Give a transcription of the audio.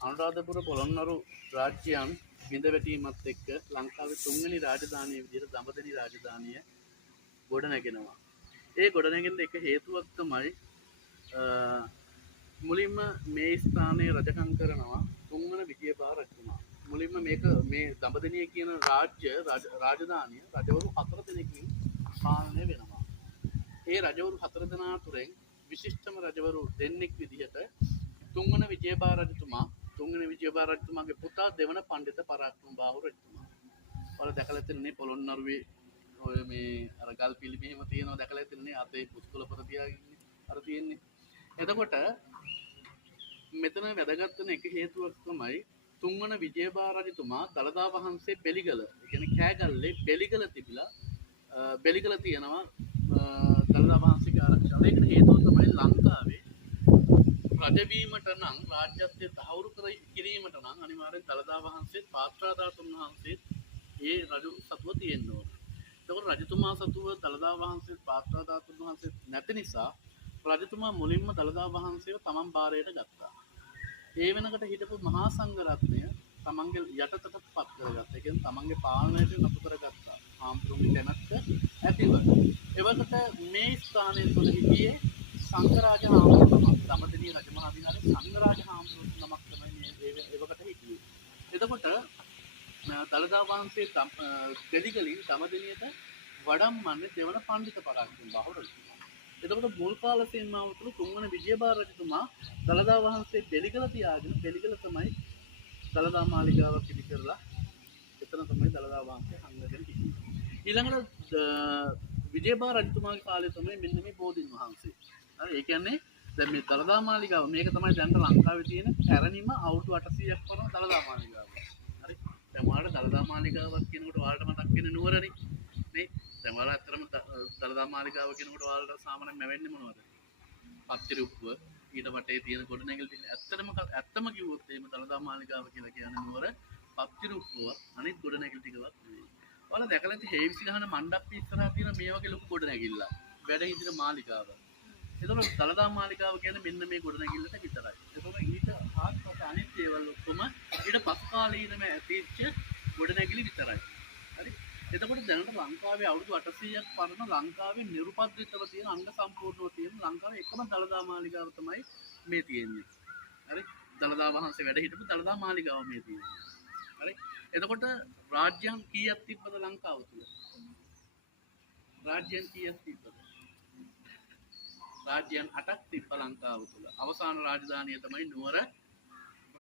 අනුරාධපුර පොළොන්නරු රාජ්‍යයන් බිඳවැටීමත් එක්ක ලංකාවේ තුන්වෙනි රාජධානිය විදිහට දඹදෙණි රාජධානිය ගොඩනැගෙනවා. ඒ ගොඩනැගෙන්න එක හේතුවක් තමයි මුලින්ම මේ ස්ථානයේ රජකම් කරනවා තුන්වන විජයබා රජතුමා. මුලින්ම මේ දඹදෙණිය කියන රාජධානිය රජවරු 4 දෙනෙක්ගෙන් පාලනය වෙනවා. ඒ රජවරු 4 දෙනා තුරෙන් විශිෂ්ටම රජවරු දෙන්නෙක් විදිහට තුන්වන විජයබා රජතුමාගේ පුතා දෙවන පණ්ඩිත පරාක්‍රම බාහු රජතුමා. ඔයාලා දැකලා තියෙන්නේ පොළොන්නරුවේ ඔය මේ අර ගල් පිළි මෙහෙම තියෙනවා දැකලා තියෙන්නේ අතේ පුස්කොළ පොත තියාගෙන අර තියෙන්නේ. එතකොට මෙතන වැදගත් වෙන එක හේතුවක් තමයි තුන්වන විජයබා රජතුමා දළදා වහන්සේ බෙලිගල, ඒ කියන්නේ කෑගල්ලේ බෙලිගල තිබිලා බෙලිගල තියෙනවා දළදා වහන්සේගේ ආරක්ෂාව. ඒකට හේතුව තමයි ලංකාවේ රජවීමට නම් රාජ්‍යත්වය තහවුරු කිරීමට නම් අනිවාර්යෙන් දළදා වහන්සේත් පාත්‍රාධාතුන් වහන්සේත් ඒ රජු සතුව තියෙන්න ඕන. එතකොට රජතුමා සතුව දළදා වහන්සේත් පාත්‍රාධාතුන් වහන්සේත් නැති නිසා රජතුමා මුලින්ම දළදා වහන්සේව තමන් බාරයට ගත්තා. ඒ වෙනකොට හිටපු මහා සංඝරත්නය තමන්ගේ යටතට පත් කරගත්තා. ඒ කියන්නේ තමන්ගේ පාලනයට නතු කරගත්තා. ආම්තුරුන්ගේ දැනත්ත ඇතිව. එවකට මේ ස්ථානයේ තුල හිටියේ සංඝරාජ හාමුදුරුවෝ දඹදෙණිය රජමහා විහාරයේ සංඝරාජ හාමුදුරුවෝ නමක් තමයි මේ එවකට හිටියේ. එතකොට දළදා වහන්සේ බෙලිගලින් දඹදෙණියට වඩම්මන්නේ දෙවන පණ්ඩිත පරාක්‍රම බාහු රජතුමා. එතකොට මුල් කාල සීමාව තුළ තුන්වන විජයබා රජතුමා දළදා වහන්සේ බෙලිගල තියාගෙන බෙලිගල තමයි දළදා මාලිගාවක් ඉදි කරලා එතන තමයි දළදා වහන්සේ හංගගෙන හිටියේ. ඊළඟට විජයබා රජතුමාගේ කාලේ තමයි මෙන්න මේ බෝධින් වහන්සේ. හරි ඒ කියන්නේ දැන් මේ දළදා මාලිගාව මේක තමයි දැන් ලංකාවේ තියෙන පැරණිම අවුරුදු 800ක් වරම දළදා මාලිගාව. හරි දැන් ඔයාලට දළදා මාලිගාවක් කියනකොට ඔයාලට මතක් වෙන්නේ නුවරනේ නේ. දැන් ඔයාලා අත්‍තරම දළදා මාලිගාව කියනකොට ඔයාලට සාමාන්‍යයෙන් මැවෙන්නේ මොනවද? පත්තිරුප්පුව ඊට වටේ තියෙන ගොඩනැගිලි තියෙන ඇත්තම කිව්වොත් එහෙම දළදා මාලිගාව කියලා කියන්නේ නුවර පත්තිරුප්පුව අනිත් ගොඩනැගිලි ටිකවත් නෙවෙයි. ඔයාලා දැකලා ඉතින් හේවිසි ගහන මණ්ඩප්පේ ඉස්සරහා තියෙන මේ වගේ ලොකු ගොඩනැගිල්ල. වැඩ හිටින මාලිගාව. ඒතකොට දළදා මාලිගාව කියන්නේ මෙන්න මේ ගොඩනැගිල්ලට විතරයි. ඒතකොට ඊට හාත්පස අනිත් දේවල් ඔක්කොම ඊට පසු කාලීනම ඇතිවෙච්ච ගොඩනැගිලි විතරයි. හරි. එතකොට දැනට ලංකාවේ අවුරුදු 800ක් පරණ ලංකාවේ නිර්පද්‍රිතව තියෙන අංග සම්පූර්ණව තියෙන ලංකාවේ එකම දළදා මාලිගාව තමයි මේ තියෙන්නේ. හරි. දළදා වහන්සේ වැඩ හිටපු දළදා මාලිගාව මේ තියෙන්නේ. හරි. එතකොට රාජ්‍යයන් කීයක් තිබ්බද ලංකාව තුල? රාජ්‍යයන් කීයක් තිබ්බද? රාජ්‍යයන් 8ක් තිබ්බ ලංකාව තුල. අවසාන රාජධානිය තමයි නුවර